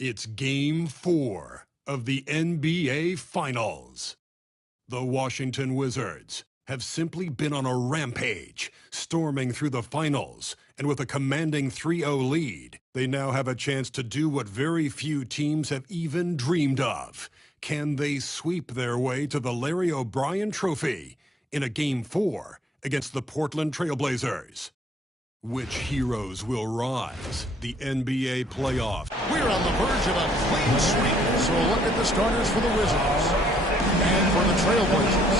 It's Game 4 of the NBA Finals. The Washington Wizards have simply been on a rampage, storming through the finals, and with a commanding 3-0 lead, they now have a chance to do what very few teams have even dreamed of. Can they sweep their way to the Larry O'Brien Trophy in a Game 4 against the Portland Trailblazers? Which heroes will rise? The NBA playoffs. We're on the verge of a clean sweep, so look at the starters for the Wizards. And for the Trailblazers,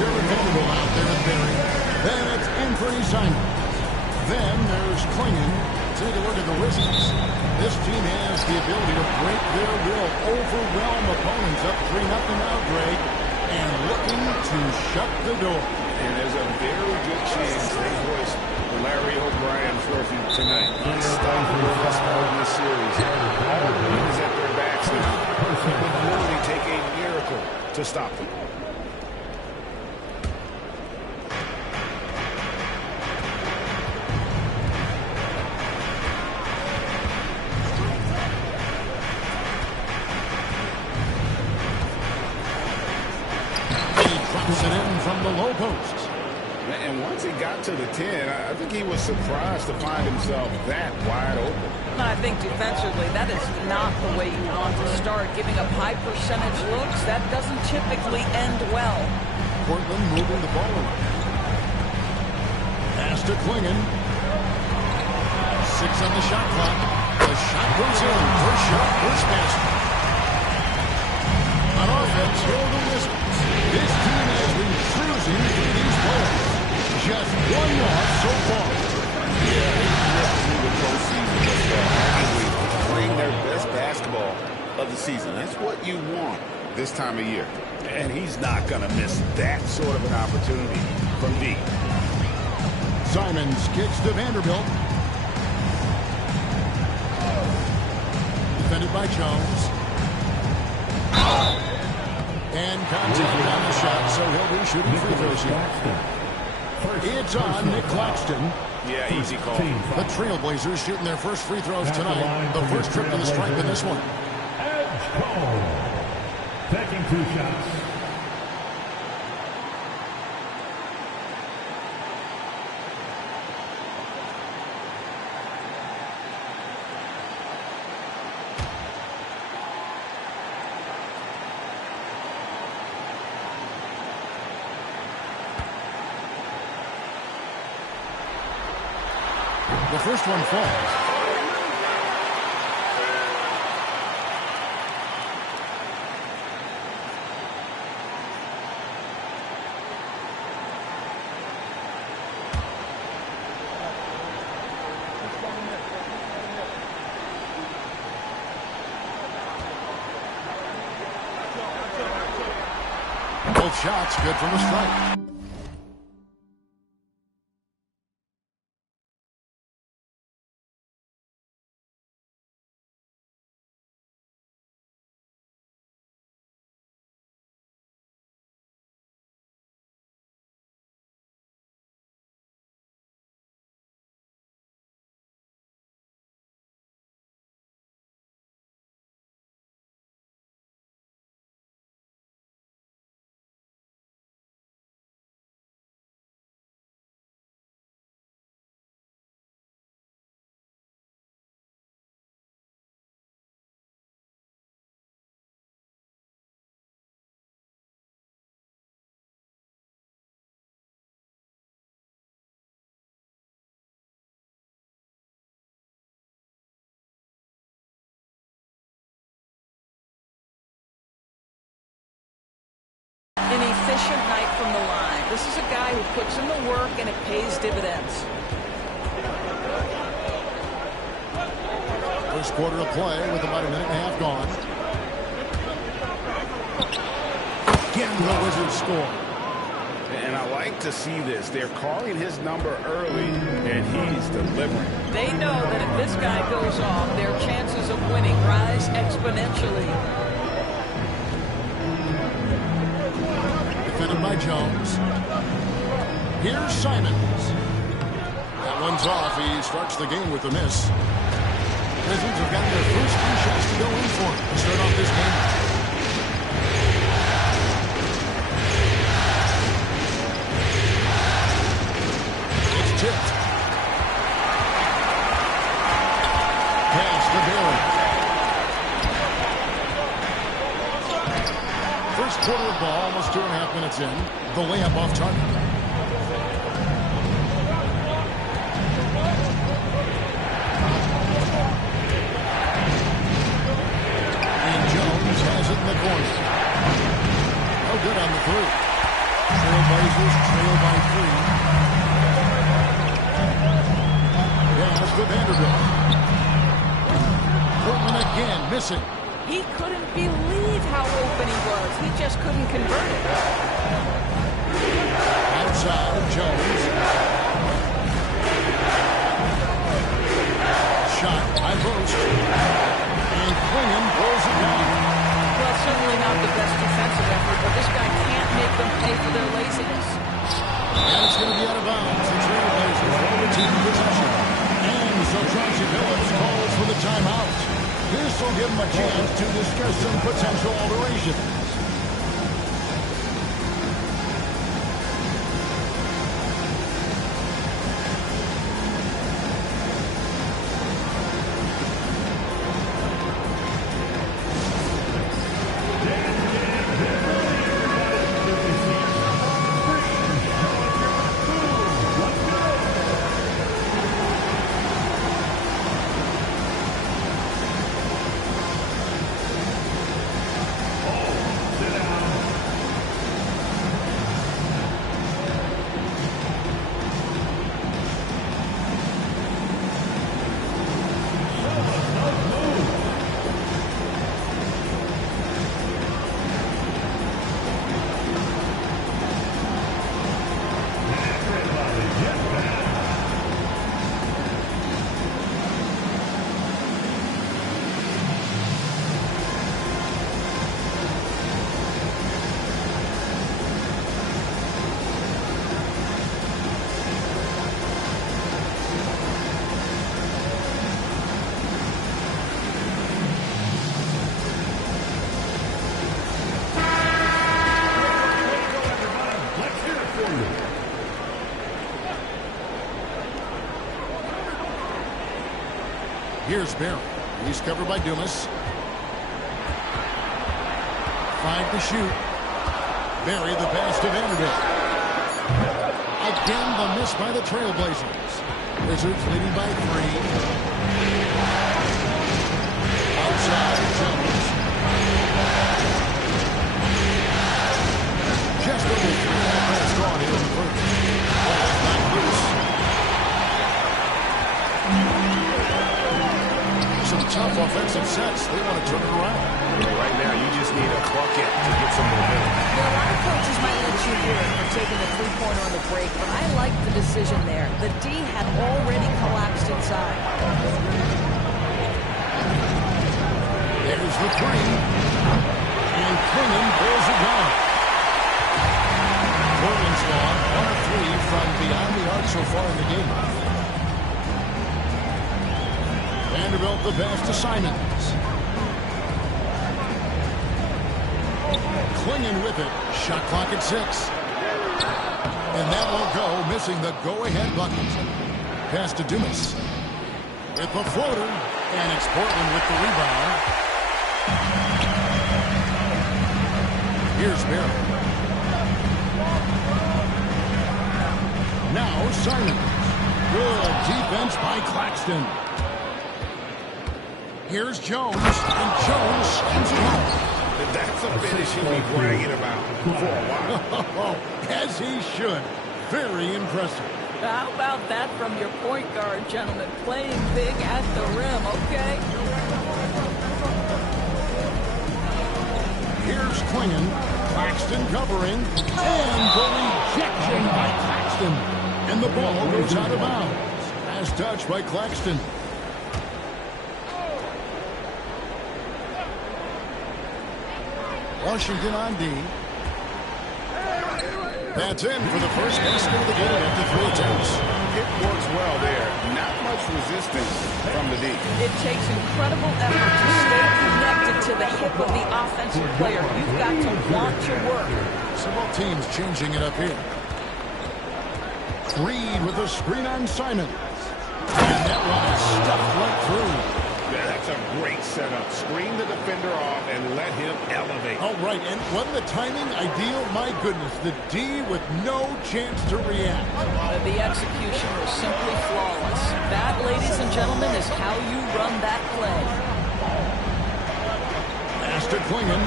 Jared Vanderbilt out there with Barry. Then it's Anthony Simons. Then there's Klingon. Take a look at the Wizards. This team has the ability to break their will, overwhelm opponents up 3-0 now, Greg, and looking to shut the door. And there's a very good chance they hoist the Larry O'Brien Trophy tonight. Unstoppable in this series. All the wins at their backs now. It would really take a miracle to stop them. He drops it in from the low post. And once he got to the 10, I think he was surprised to find himself that wide open. I think defensively, that is not the way you want to start. Giving up high percentage looks, that doesn't typically end well. Portland moving the ball around. Pass to Klingon. 6 on the shot clock. The shot goes in. First shot, first basket. On offense, here are the Wizards. This team has been cruising through these playoffs. Just one loss so far. Yeah, they've through the postseason thus far. Playing their best basketball of the season. That's what you want this time of year. And he's not going to miss that sort of an opportunity from deep. Simons kicks to Vanderbilt. Defended by Jones. And contact on the shot, so he'll be shooting free throws here. It's on Nick Claxton. Yeah, easy call. The Trailblazers shooting their first free throws tonight. The first trip to the stripe in this one. Edge Cole. Taking 2 shots. The first one falls. Both shots good from the strike. An efficient night from the line. This is a guy who puts in the work and it pays dividends. First quarter of play with about a minute and a half gone. Again, the Wizards score. And I like to see this. They're calling his number early, and he's delivering. They know that if this guy goes off, their chances of winning rise exponentially. Defended by Jones. Here's Simons. That one's off. He starts the game with a miss. Wizards have gotten their first few shots to go in for to start off this game. It's tipped. Pass to Bailey. First quarter of ball, almost 2.5 minutes in. The layup off target. Has it in the corner. No good on the three. Trailblazers trail by 3. Pass to Vanderbilt. Portland again missing. He couldn't believe how open he was. He just couldn't convert it. Outside, Jones. Shot by post. And Klingon pulls it down. Well, certainly not the best defensive effort, but this guy can't make them pay for their laziness. And it's going to be out of bounds. The Trailblazers hold the team possession. And so Chauncey Billups calls for the timeout. This will give him a chance to discuss some potential alterations. Here's Barry. He's covered by Dumas. 5 to shoot. Barry the pass to Vanderbilt. Again the miss by the Trailblazers. Wizards leading by 3. Outside Jones. Just over 3.5 minutes gone here in the first. Ball not loose. Some tough offensive sets. They want to turn it around. Right now, you just need a bucket to get some momentum. Yeah, a lot of coaches might let you hear it for taking the three-pointer on the break, but I like the decision there. The D had already collapsed inside. There's the three. And Klingon pulls it down. Portland's law, 1 of 3 from beyond the arc so far in the game. Vanderbilt the pass to Simons. Klingon with it. Shot clock at 6. And that won't go, missing the go-ahead bucket. Pass to Dumas. With the floater. And it's Portland with the rebound. Here's Barry. Now Simons. Good defense by Claxton. Here's Jones, and Jones slams it home. That's a finish he'll be bragging about for a while. As he should. Very impressive. How about that from your point guard, gentlemen? Playing big at the rim, okay? Here's Klingon. Claxton covering. And the rejection by Claxton. And the ball goes out of bounds. As touched by Claxton. Washington on D. That's in for the first basket of the game after 3 attempts. It works well there. Not much much resistance from the D. It takes incredible effort to stay connected to the hip of the offensive player. You've got to want to work. Several teams changing it up here. Reed with a screen on Simon. And that one is stuffed right through. Yeah, that's a great setup. Screen the defender off and let him elevate. All right, and wasn't the timing ideal? My goodness, the D with no chance to react. The execution was simply flawless. That, ladies and gentlemen, is how you run that play. Pass to Klingon.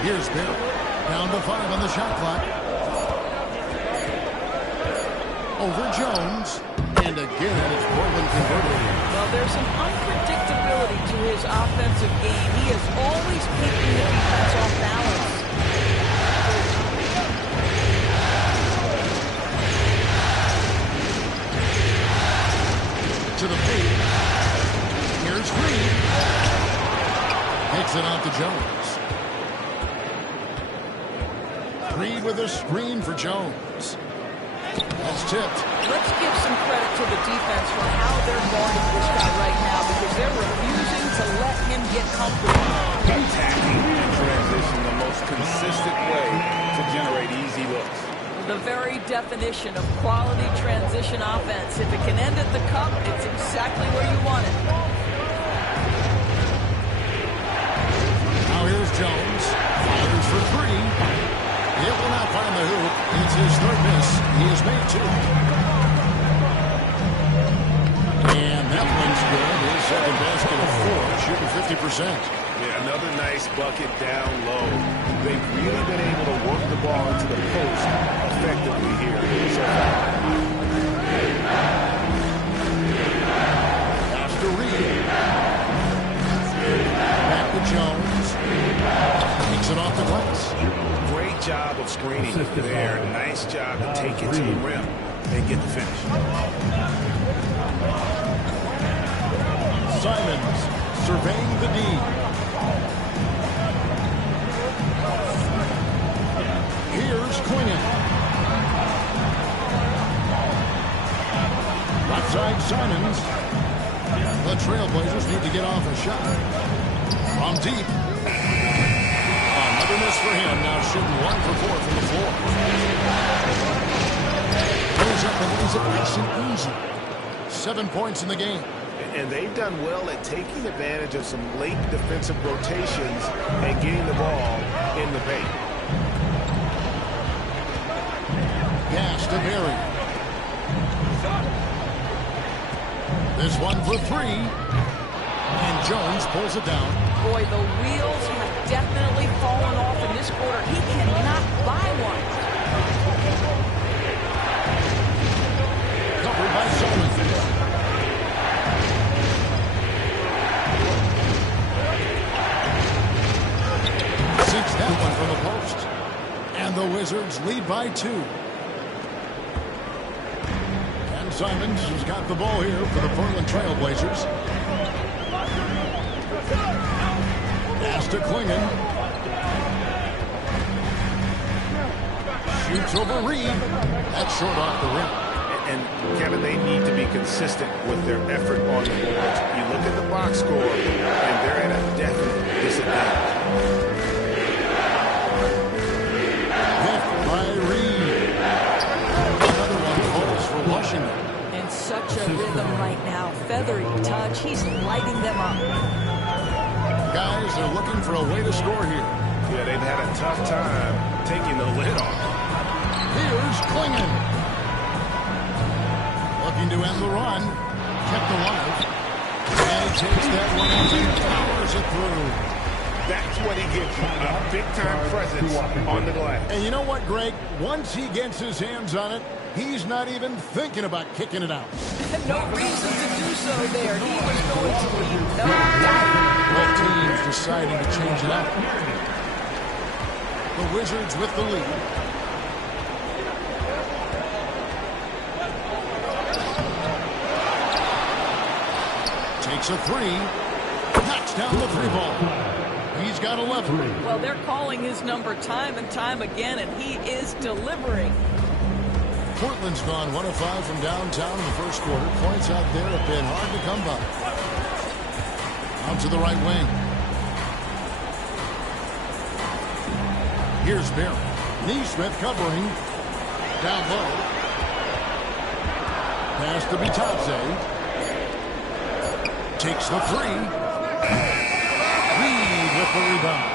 Here's Bill. Down to 5 on the shot clock. Over Jones. And again, it's Portland converted. Well, there's an unpredictability to his offensive game. He is always keeping the defense off balance. To the paint. Here's Green. Takes it out to Jones. Reed with a screen for Jones. That's tipped. Let's give some credit to the defense for how they're guarding this guy right now because they're refusing to let him get comfortable. Attacking and transition, the most consistent way to generate easy looks. The very definition of quality transition offense. If it can end at the cup, it's exactly where you want it. Now here's Jones. Fires for 3. It will not find the hoop. It's his third miss. He has made 2. And that one's good. His second basket of 4, shooting 50%. Yeah, another nice bucket down low. They've really been able to work the ball into the post effectively here so far. Pass to Reed. Back to Jones. Takes it off the glass. Great job of screening there. Nice job to take it to the rim and get the finish. Simons surveying the D. Here's Klingon. Left side Simons. The Trailblazers need to get off a shot. From deep. Another miss for him. Now shooting 1 for 4 from the floor. Goes up and lays it nice and easy. 7 points in the game. And they've done well at taking advantage of some late defensive rotations and getting the ball in the paint. Gas to Berry. This one for 3. And Jones pulls it down. Boy, the wheels have definitely fallen off in this quarter. He cannot buy one. Covered by Simons. Sinks that one from the post. And the Wizards lead by 2. And Simons has got the ball here for the Portland Trailblazers. Pass to Klingon. Shoots over Reed. That's short off the rim. And Kevin, they need to be consistent with their effort on the boards. You look at the box score, and they're at a definite disadvantage. By Reed. Another one falls for Washington. In such a rhythm right now. Feathery touch. He's lighting them up. Guys are looking for a way to score here. Yeah, they've had a tough time taking the lid off. Here's Klingon. Looking to end the run. Kept alive. And he takes that one up and powers it through. That's what he gives you, a big-time presence on the glass. And you know what, Greg? Once he gets his hands on it, he's not even thinking about kicking it out. No reason to do so there. He was going to leave no doubt. Both teams deciding to change it up. The Wizards with the lead. Takes a 3. Knocks down the 3 ball. He's He's got 11. Well, they're calling his number time and time again, and he is delivering. Portland's gone 1 of 5 from downtown in the first quarter. Points out there have been hard to come by. Out to the right wing. Here's Barry. Neesmith covering. Down low. Pass to Bitadze. Takes the three. Reed with the rebound.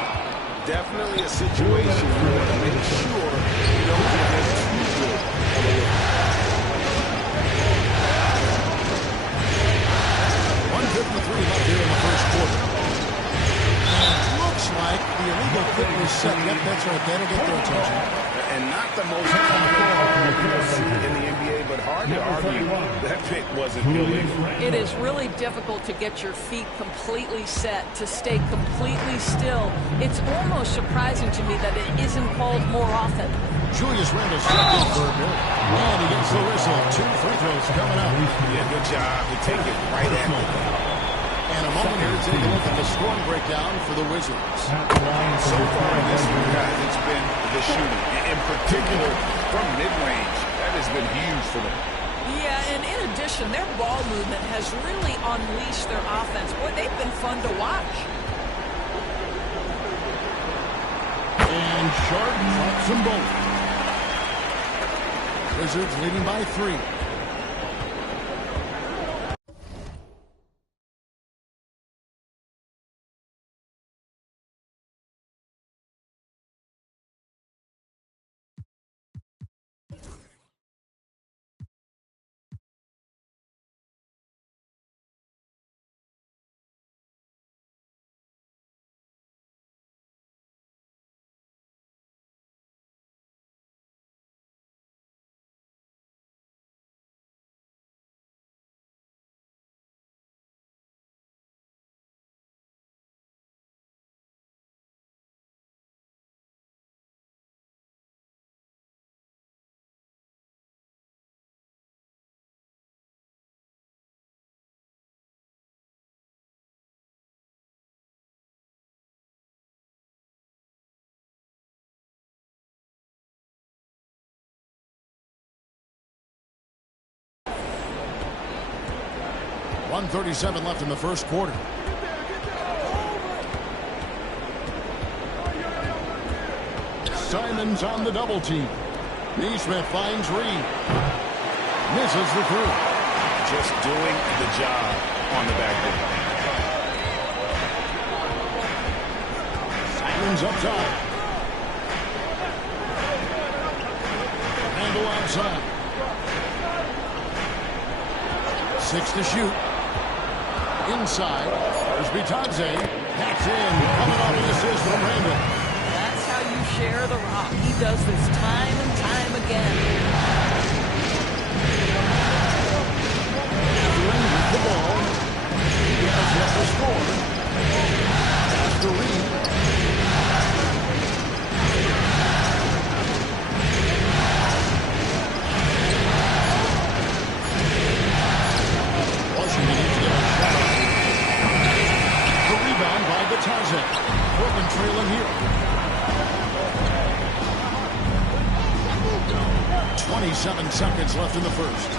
Definitely a situation you want to make sure you don't get this too good. 1:53 left here in the first quarter. And it looks like the illegal kick was set. Yep, that's right. That'll get their attention. And not the most common call you'll see in the NBA, but hard to argue that pick wasn't illegal. It is really difficult to get your feet completely set, to stay completely still. It's almost surprising to me that it isn't called more often. Julius Randle stepped in for a minute. And he gets the whistle. 2 free throws coming up. Yeah, good job to take it right at them. And a moment here to take a look at the scoring breakdown for the Wizards. So far in this one, guys, it's been the shooting. In particular, from mid-range. That has been huge for them. Yeah, and in addition, their ball movement has really unleashed their offense. Boy, they've been fun to watch. And Sharp drops them both. Wizards leading by 3. .137 left in the first quarter. Simons on the double team. Neesmith finds Reed. Misses the through. Just doing the job on the back end. Simons up top. Randle outside. 6 to shoot. Inside. There's Bitadze. That's in. Coming off an assist from Randle. That's how you share the rock. He does this time and time again. Catherine with the ball. He has yet to score. Pass to Reed. Washington needs to get a shot. The rebound by Bitadze. Portland trailing here. 27 seconds left in the first.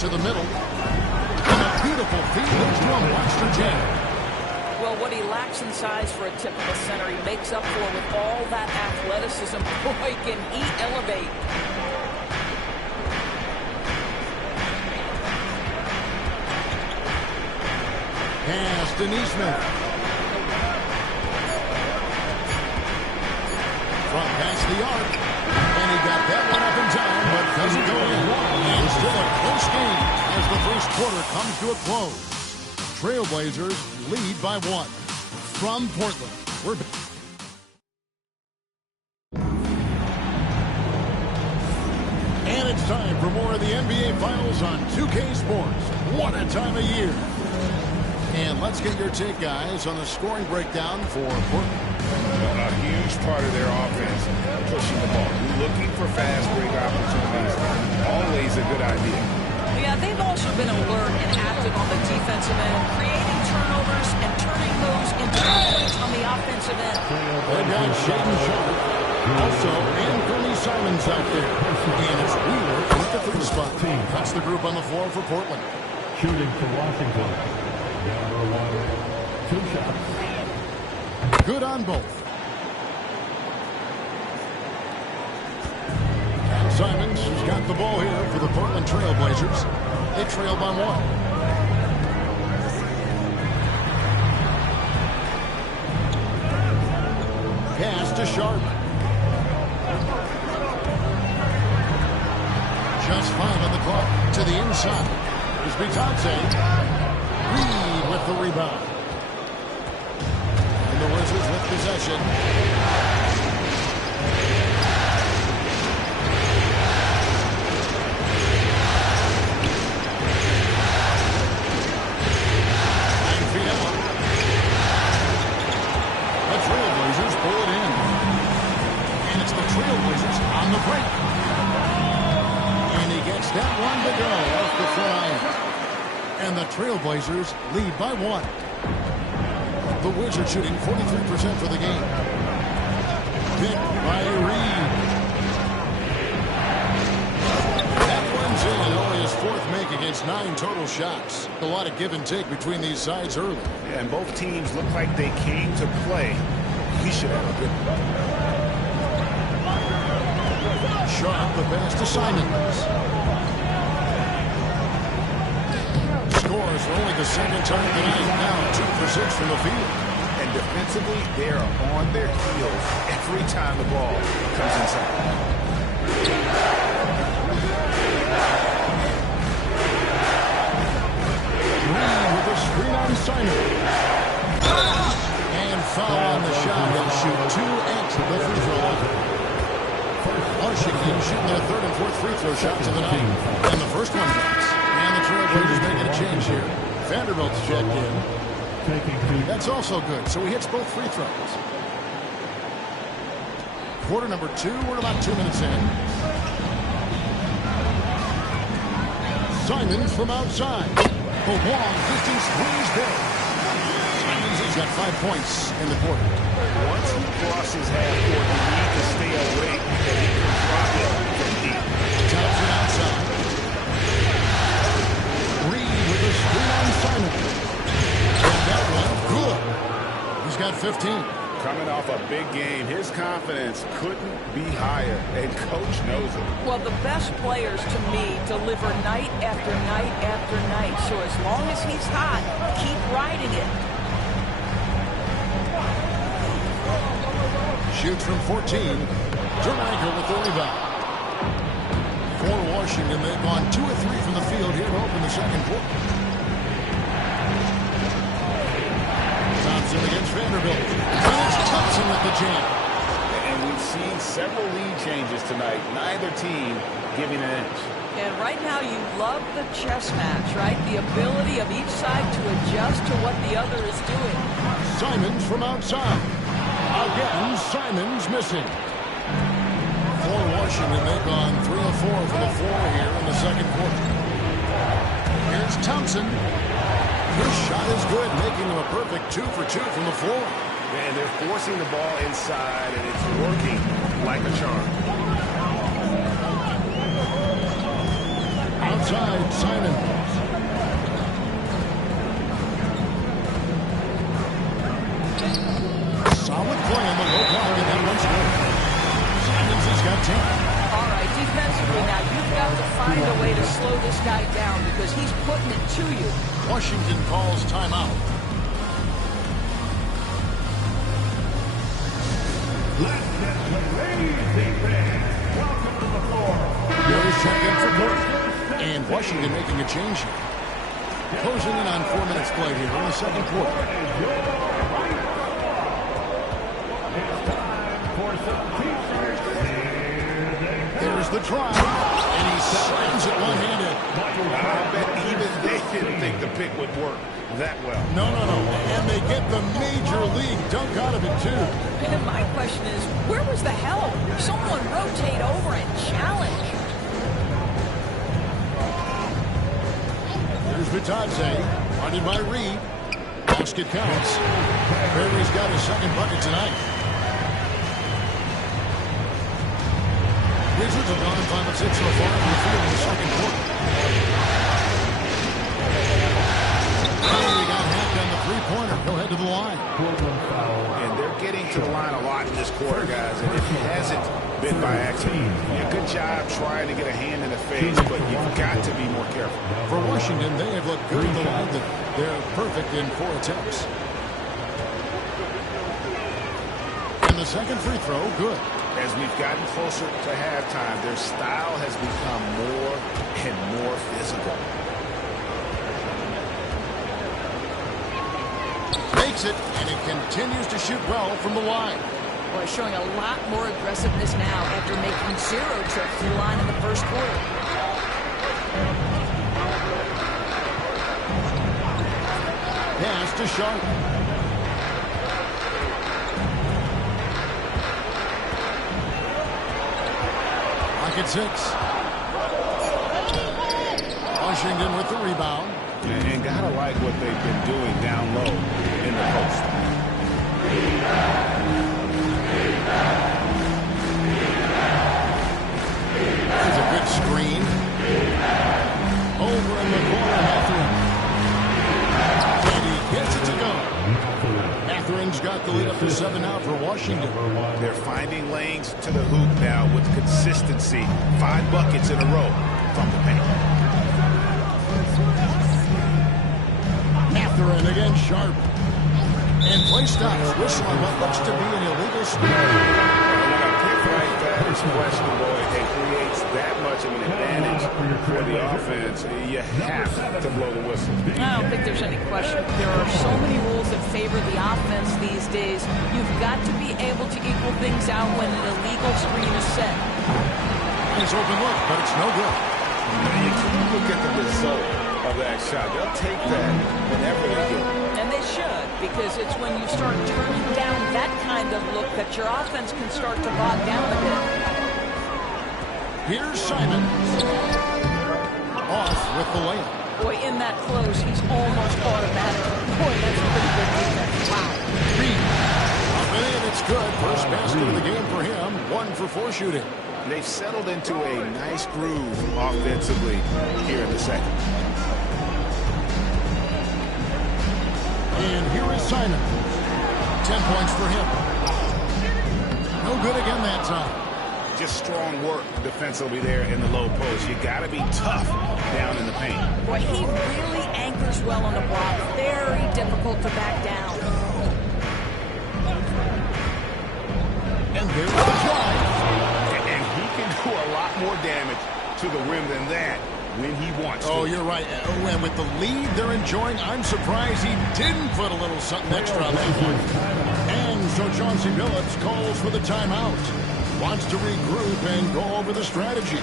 To the middle. And a beautiful feed to him. Watch the jam. Well, what he lacks in size for a typical center, he makes up for with all that athleticism. Boy, can he elevate. Pass to Neesmith. Front past the arc. And he got that one up in time, but doesn't go in. And still a close game as the first quarter comes to a close. Trailblazers lead by 1. From Portland, we're and it's time for more of the NBA Finals on 2K Sports. What a time of year. And let's get your take, guys, on the scoring breakdown for Portland. A huge part of their offense, pushing the ball, looking for fast break opportunities. Always a good idea. Yeah, they've also been alert and active on the defensive end, creating turnovers and turning those into points on the offensive end. They've got Shaden Sharp. Also, Anthony Simons out there. And it's Wheeler with the 3 spot. That's the group on the floor for Portland. Shooting for Washington. Number 1, 2 shots. Good on both. And Simons has got the ball here for the Portland Trail Blazers. They trail by 1. Pass to Sharp. Just 5 on the clock. To the inside. Here's Bitadze. Reed with the rebound. And the Wizards with possession. On the break. And he gets that one to go off the front iron. And the Trailblazers lead by 1. The Wizards shooting 43% for the game. Picked by Reed. That one's in. Only his 4th make against 9 total shots. A lot of give and take between these sides early. Yeah, and both teams look like they came to play. He should have a good one. Sharp, the pass to Simons. Scores for only the 2nd time tonight. Now 2 for 6 from the field. And defensively, they are on their heels every time the ball comes inside. Reed with a screen on Simons. And foul on the shot. He'll shoot 2 at the free throw line. Washington shooting their 3rd and 4th free throw shots of the night. And the first one hits. And the Trailblazers making a change here. Vanderbilt's checked in. That's also good. So he hits both free throws. Quarter number 2. We're about 2 minutes in. Simons from outside. The long distance squeeze there. Simons has got 5 points in the quarter. Once he crosses half court, you need to stay awake because he can drop it from deep. Thompson outside. Reed with a screen on Simons. And that one, good. He's got 15. Coming off a big game, his confidence couldn't be higher, and Coach knows it. Well, the best players, to me, deliver night after night after night. So as long as he's hot, keep riding it. Shoots from 14. Jermichael with the rebound. For Washington, they've gone 2 of 3 from the field here to open the 2nd quarter. Thompson against Vanderbilt. And it's Thompson with the jam. And we've seen several lead changes tonight. Neither team giving an inch. And right now you love the chess match, right? The ability of each side to adjust to what the other is doing. Simons from outside. Again, Simons missing. For Washington, they've gone 3 of 4 from the floor here in the 2nd quarter. Here's Thompson. His shot is good, making him a perfect 2 for 2 from the floor. And they're forcing the ball inside, and it's working like a charm. Outside, Simons. Solid play on the low block, and that one's good. Simons has got 10. All right, defensively now, you've got to find a way to slow this guy down because he's putting it to you. Washington calls timeout. Welcome to the floor. There's check-in for Portland. And Washington making a change here. Closing in on 4 minutes played here in the 2nd quarter. There's the try, and he slams it one-handed. I bet even they didn't think the pick would work that well. No. And they get the major league dunk out of it, too. And my question is, where was the help? Someone rotate over and challenge. Vitadze, guarded by Reed. Basket counts. Barry's got his second bucket tonight. Wizards have gone 5 of 6 so far in the second quarter. He got hacked on the three-pointer. He'll head to the line. And they're getting to the line a lot in this quarter, guys. And if he hasn't been by accident, good job trying to get a hand in the face, but you've got to be more careful. For Washington, they have looked good at the line. They're perfect in 4 attempts. And the second free throw, good. As we've gotten closer to halftime, their style has become more and more physical. Makes it, and it continues to shoot well from the line. Boy, showing a lot more aggressiveness now after making 0 trips to the line in the first quarter. Pass to Sharp. Pocket 6. Washington with the rebound. And gotta like what they've been doing down low in the post. There's a good screen. Over in the corner, Mathurin. And he gets it to go. Matherin's got the lead up to 7 now for Washington. They're finding lanes to the hoop now with consistency. 5 buckets in a row from the paint. Mathurin against Sharp. And play stops. Whistle on what looks to be an illegal screen. When a pick like that is questionable, it creates that much of an advantage for the offense. You have to blow the whistle. I don't think there's any question. There are so many rules that favor the offense these days. You've got to be able to equal things out when an illegal screen is set. Nice open look, but it's no good. You can look at the result of that shot. They'll take that whenever they get it. And they should, because it's when you start turning down that kind of look that your offense can start to bog down a bit. Here's Simon. Off with the layup. Boy, in that close, he's almost automatic. Boy, that's a pretty good defense. Wow. Reed. Up and in, it's good. First basket of the game for him. 1 for 4 shooting. They've settled into a nice groove offensively here in the second. And here is Simon. 10 points for him. No good again that time. Just strong work defensively there in the low post. You got to be tough down in the paint. Boy, he really anchors well on the block. Very difficult to back down. And there's the drive. And he can do a lot more damage to the rim than that when he wants to. Oh, you're right. And with the lead they're enjoying, I'm surprised he didn't put a little something extra on that one. And so Chauncey Billups calls for the timeout. Wants to regroup and go over the strategy.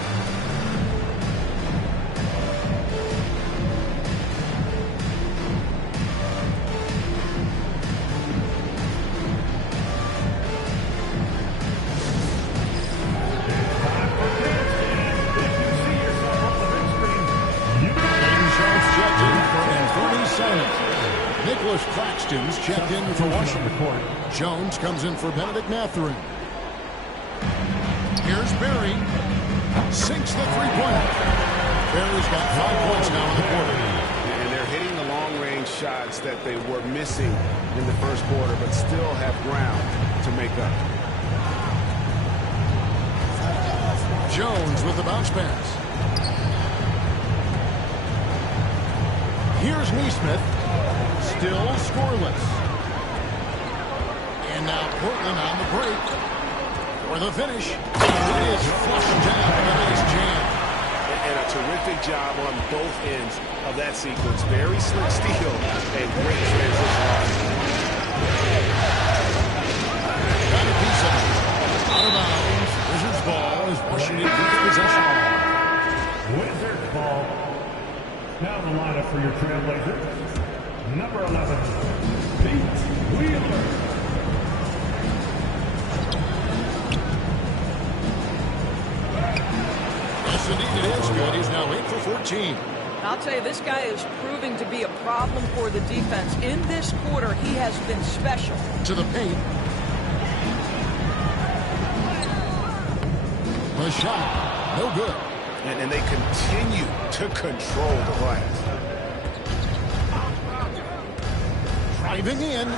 Claxton's checked in for Washington. Jones comes in for Benedict Mathurin. Here's Barry. Sinks the three-pointer. Barry's got 5 points now in the quarter. And they're hitting the long-range shots that they were missing in the first quarter, but still have ground to make up. Jones with the bounce pass. Here's Neesmith. Still scoreless. And now Portland on the break for the finish. It is flushed down with a nice jam. And a terrific job on both ends of that sequence. Very slick steal and great transition. Got a piece of it. Out of bounds. Wizards ball as Washington keeps possession. Wizards ball. Now the lineup for your Trailblazers. Number 11, Pete Wheeler. Yes, indeed it is good. He's now 8 for 14. I'll tell you, this guy is proving to be a problem for the defense. In this quarter, he has been special. To the paint. The shot, no good. And they continue to control the glass. Driving in,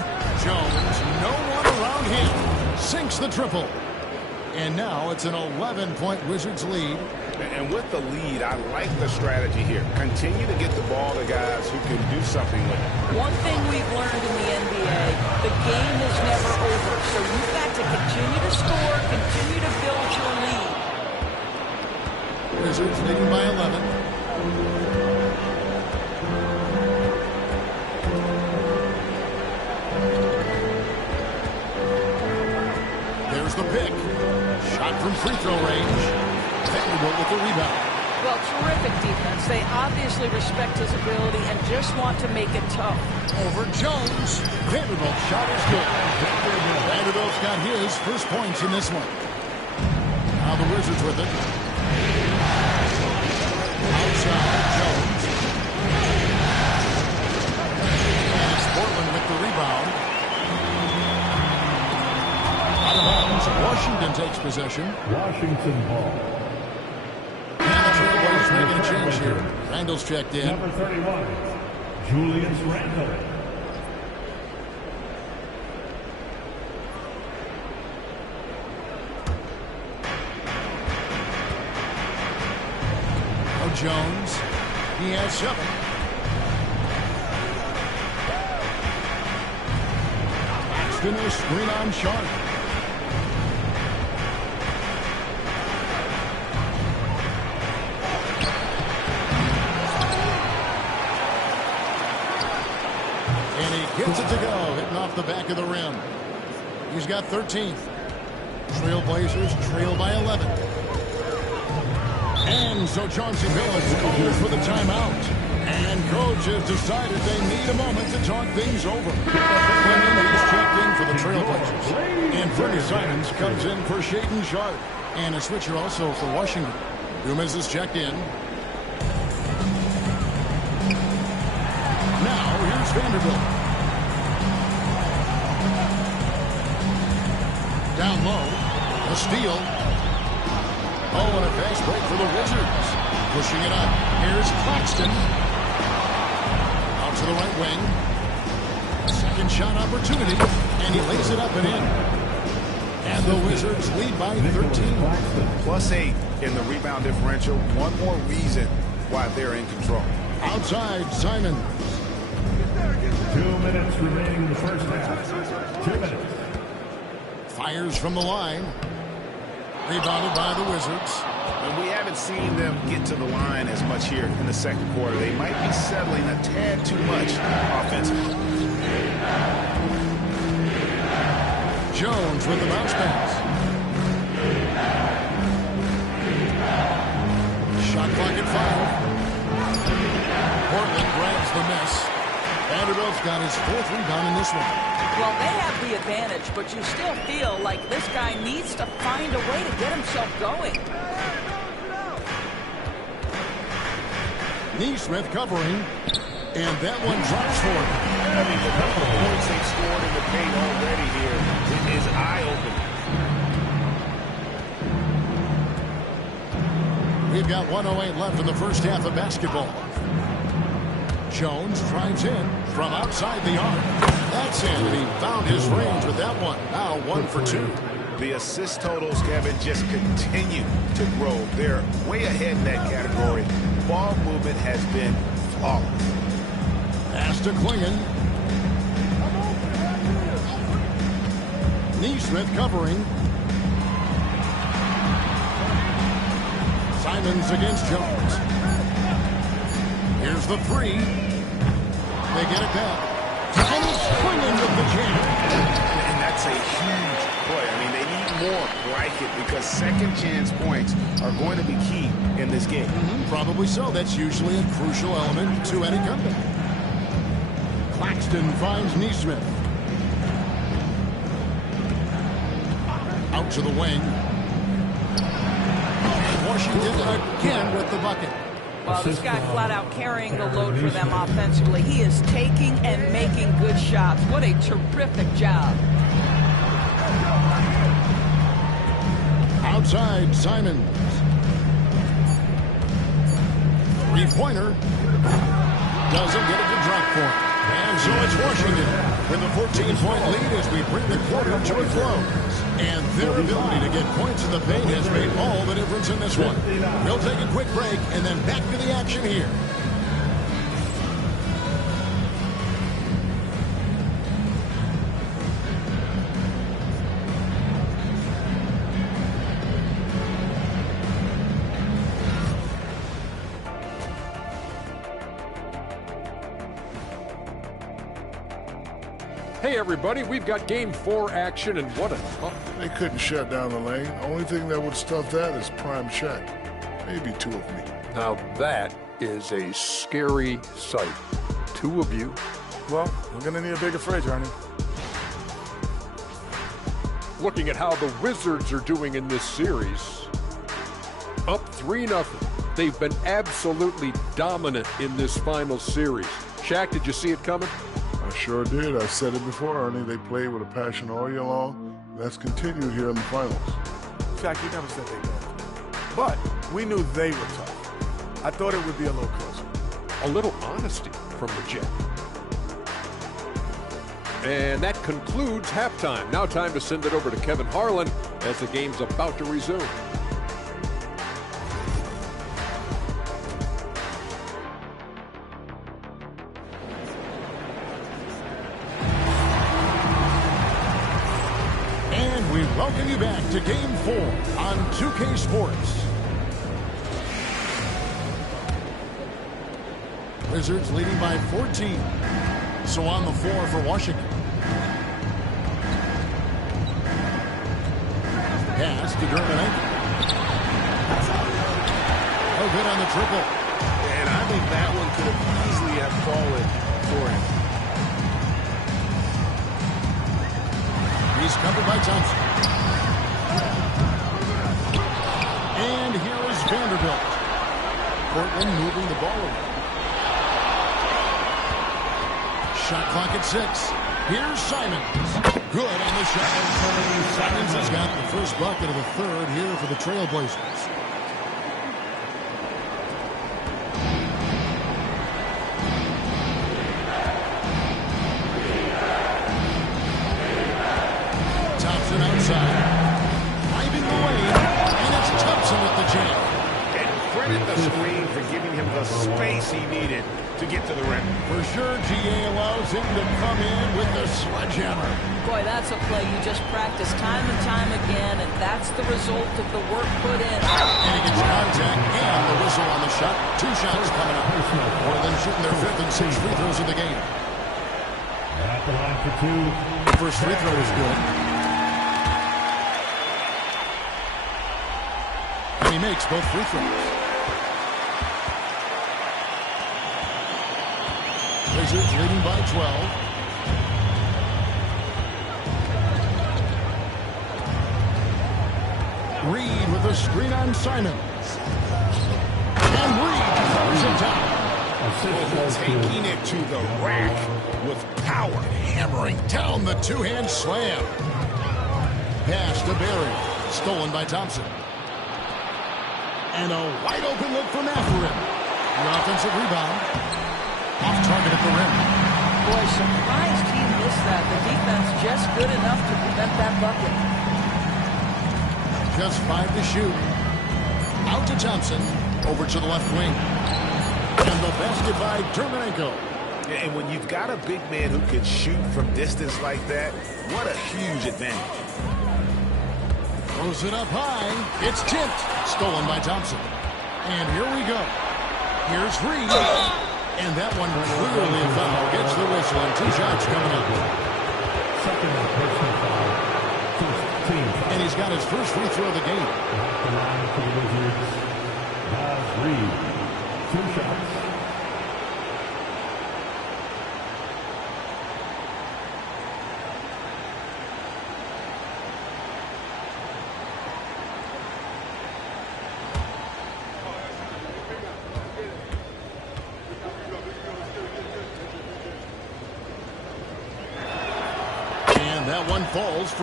Jones, no one around him, sinks the triple. And now it's an 11-point Wizards lead. And with the lead, I like the strategy here. Continue to get the ball to guys who can do something with it. One thing we've learned in the NBA, the game is never over. So you've got to continue to score, continue to build your lead. Wizards leading by 11. There's the pick. Shot from free throw range. Vanderbilt with the rebound. Well, terrific defense. They obviously respect his ability and just want to make it tough. Over Jones. Vanderbilt's shot is good. Vanderbilt's got his first points in this one. Now the Wizards with it. Outside, Jones. And it's Portland with the rebound. Out of bounds. Washington takes possession. Washington ball. And the Trailblazers making a change here. Randall's checked in. Number 31, Julius Randle. Jones. He has 7. Paxton is screen on Sharp. And he gets it to go, hitting off the back of the rim. He's got 13th. Trailblazers trail by 11. And so Chauncey Billups calls for the timeout. And coach has decided they need a moment to talk things over. Clinton is checked in for the Trailblazers. And Fernie Simons comes in for Shaedon Sharpe. And a switcher also for Washington. Dumas is checked in. Now here's Vanderbilt. Down low. A steal. Oh, and a fast break for the Wizards. Pushing it up. Here's Claxton. Out to the right wing. Second shot opportunity. And he lays it up and in. And the Wizards lead by 13. +8 in the rebound differential. One more reason why they're in control. Outside, Simon. 2 minutes remaining in the first half. 2 minutes. Fires from the line. Rebounded by the Wizards. And we haven't seen them get to the line as much here in the second quarter. They might be settling a tad too much offensively. Jones with the bounce pass. Shot clock at 5. Portland grabs the miss. Vanderbilt's got his 4th rebound in this one. Well, they have the advantage, but you still feel like this guy needs to find a way to get himself going. Neesmith covering, and that one drops for him. I mean, the couple of points they've scored in the paint already here is eye-opening. We've got 1:08 left in the first half of basketball. Jones drives in from outside the arc. That's in, and he found his range with that one. Now 1 for 2. The assist totals, Kevin, just continue to grow. They're way ahead in that category. Ball movement has been flawless. Pass to Klingon. Neesmith covering. Simons against Jones. Here's the 3. They get it back. And it's Klingon with the jam. And that's a huge play. I mean, they need more like it because second chance points are going to be key in this game. Probably so. That's usually a crucial element to any comeback. Claxton finds Neesmith. Out to the wing. And Washington again with the bucket. Well, this guy flat out carrying the load for them offensively. He is taking and making good shots. What a terrific job. Outside, Simons. Three-pointer. Doesn't get it to drop for him. And so it's Washington with a 14-point lead as we bring the quarter to a close. And their ability to get points in the paint has made all the difference in this one. We'll take a quick break and then back to the action here. Hey everybody, we've got Game 4 action, and what a tough... They couldn't shut down the lane. Only thing that would stuff that is prime check. Maybe two of me. Now that is a scary sight. Two of you. Well, we're gonna need a bigger fridge, aren't we? Looking at how the Wizards are doing in this series. Up 3-0. They've been absolutely dominant in this final series. Shaq, did you see it coming? I sure did. I said it before, Ernie. They played with a passion all year long. That's continued here in the finals. Shaq, you never said they were. But we knew they were tough. I thought it would be a little closer. A little honesty from the Jet. And that concludes halftime. Now time to send it over to Kevin Harlan as the game's about to resume. We welcome you back to Game 4 on 2K Sports. Wizards leading by 14. So on the floor for Washington. Pass to Dermot. Oh, good on the triple. And I think that one could have easily have fallen for him. He's covered by Thompson. And here is Vanderbilt. Portland moving the ball around. Shot clock at 6. Here's Simons. Good on the shot. Simons has got the first bucket of the third here for the Trailblazers. Space he needed to get to the rim. For sure, GA allows him to come in with the sledgehammer. Boy, that's a play you just practice time and time again, and that's the result of the work put in. And he gets contact and the whistle on the shot. 2 shots coming up. Portland shooting their 5th and 6th free throws of the game. At the line for 2. The first free throw is good. And he makes both free throws. Wizards leading by 12. Reed with a screen on Simons. And Reed throws it down. Taking it to the rack with power. Hammering down the two-hand slam. Pass to Barry. Stolen by Thompson. And a wide open look from Matherin. The offensive rebound. Off target at the rim. Boy, surprised he missed that. The defense just good enough to prevent that bucket. Just 5 to shoot. Out to Thompson. Over to the left wing. And the basket by Dermenenko. And when you've got a big man who can shoot from distance like that, what a huge advantage. Throws it up high. It's tipped. Stolen by Thompson. And here we go. Here's Reed. And that one clearly a foul. Gets the whistle and 2 shots coming up. Second personal foul. Team foul. And he's got his first free throw of the game. At the line for the Wizards. Naz Reed. 2 shots. one falls.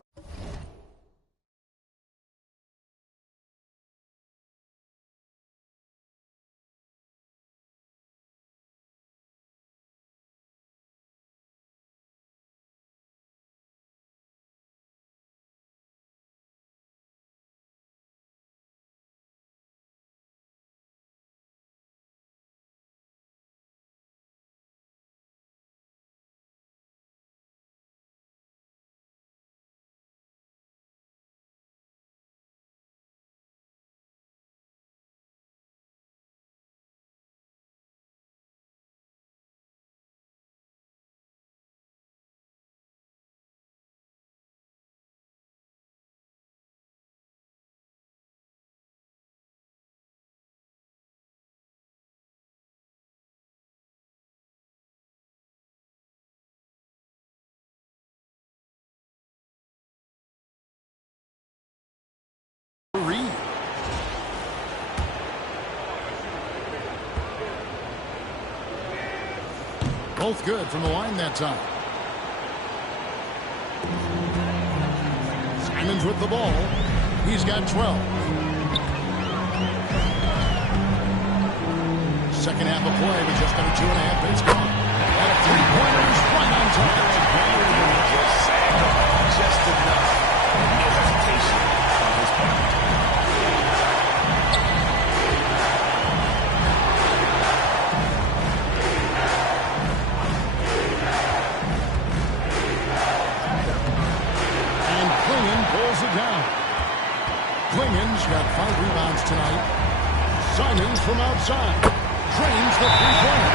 Reed. Both good from the line that time. Simons with the ball. He's got 12. Second half of play with just under 2.5 minutes gone. And a three-pointer is right on target. Just sagged off just enough. No hesitation on his part. And Klingon pulls it down. Klingon's got 5 rebounds tonight. Simons from outside. Drains the three-pointer.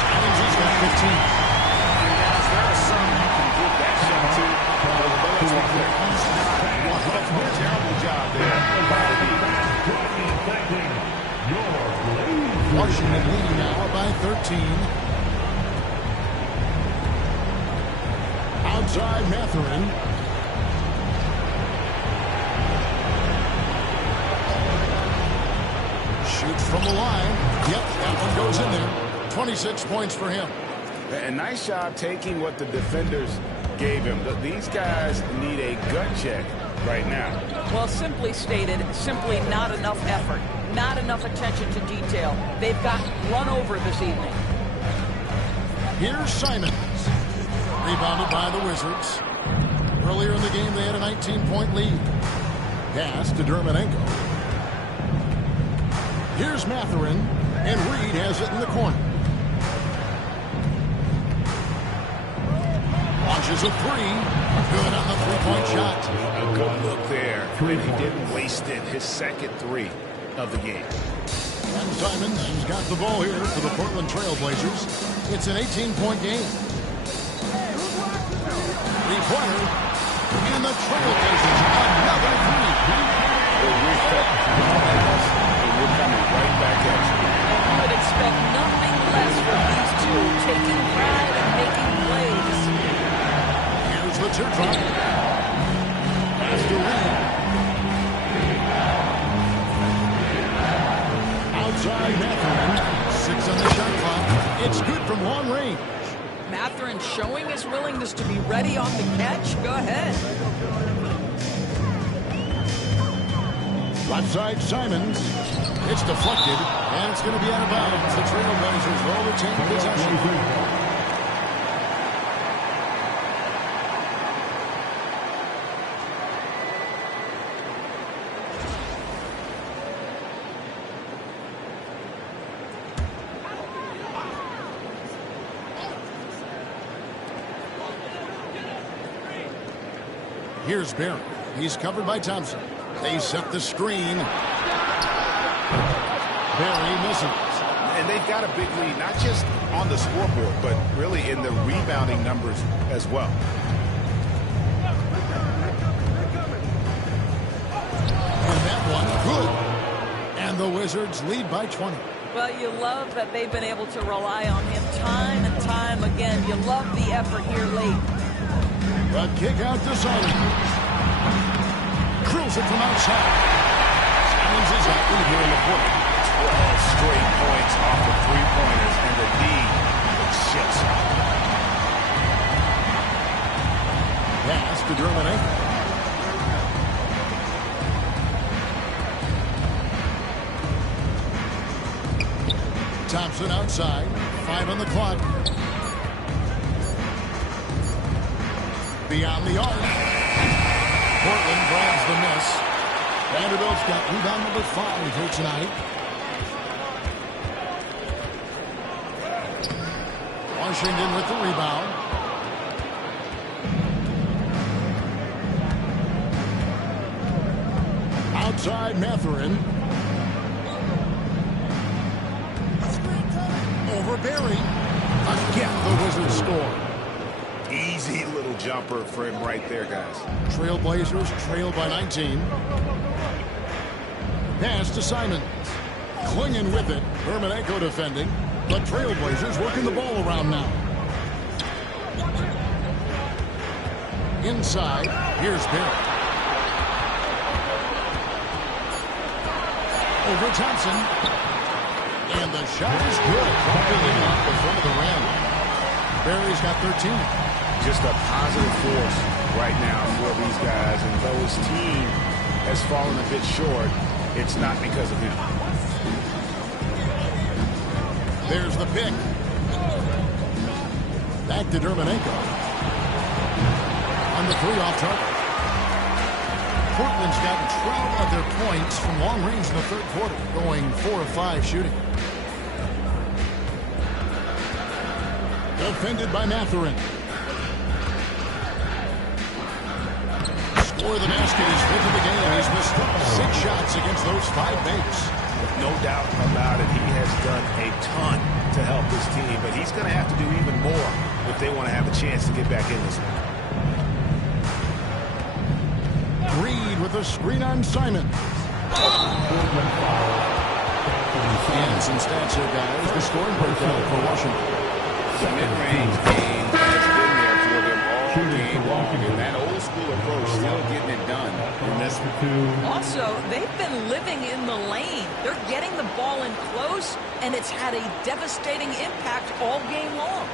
Simons has got 15. Guys, there are some you can give that shot to. But let's be clear, he's not a terrible job there by the defense. Washington leading now by 13. Outside Mathurin. Shoots from the line. Yep, that one goes in there. 26 points for him. And nice job taking what the defenders gave him. These guys need a gut check right now. Well, simply stated, simply not enough effort, not enough attention to detail. They've got run over this evening. Here's Simons. Rebounded by the Wizards. Earlier in the game, they had a 19-point lead. Pass to Dermonenko. Here's Mathurin, and Reed has it in the corner. Launches a three. Good on the three-point shot. A good look there. And he didn't waste it. His second three of the game. And Simons has got the ball here for the Portland Trail Blazers. It's an 18-point game. Three-pointer. And the Trail Blazers another three. And we're coming right back at you. You would expect nothing less from these two, taking pride and making plays. Here's the teardrop. Pass to Reed. Outside Mathurin. 6 on the shot clock. It's good from long range. Mathurin showing his willingness to be ready on the catch. Go ahead. Left side Simons. It's deflected, and it's going to be out of bounds. The Trailblazers will retain possession. Here's Barry. He's covered by Thompson. They set the screen. Barry misses. And they've got a big lead, not just on the scoreboard, but really in the rebounding numbers as well. And that one, good. And the Wizards lead by 20. Well, you love that they've been able to rely on him time and time again. You love the effort here late. The kick out to Simons. Drills it from outside. Simons is out here in the fourth. 12 straight points off of three-pointers, and the lead is just Pass to Germany. Thompson outside. 5 on the clock. Beyond the arc. Portland grabs the miss. Vanderbilt's got rebound number 5 here tonight. Washington with the rebound. Outside Mathurin. Over Barry. Again, the Wizards score. Easy little jumper for him right there, guys. Trailblazers trail by 19. Pass to Simons. Clinging with it. Hermanenko defending. The Trailblazers working the ball around now. Inside. Here's Barry. Over Thompson. And the shot is good. Properly off the front of the rim. Barry's got 13. Just a positive force right now for these guys. And though his team has fallen a bit short, it's not because of him. There's the pick. Back to Hermanenko. On the 3 off target. Portland's gotten 12 of their points from long range in the third quarter, going 4 of 5 shooting. Defended by Mathurin. Score the basket is 5th of the game. He's missed 6 shots against those 5 makes. No doubt about it. He has done a ton to help this team, but he's going to have to do even more if they want to have a chance to get back in this one. Reed with a screen on Simon. And some stats here, guys. The scoring breakdown for Washington. The mid-range game has been there for them all game long, and that old school approach still getting it done in this one. Also, they've been living in the lane. They're getting the ball in close, and it's had a devastating impact all game long.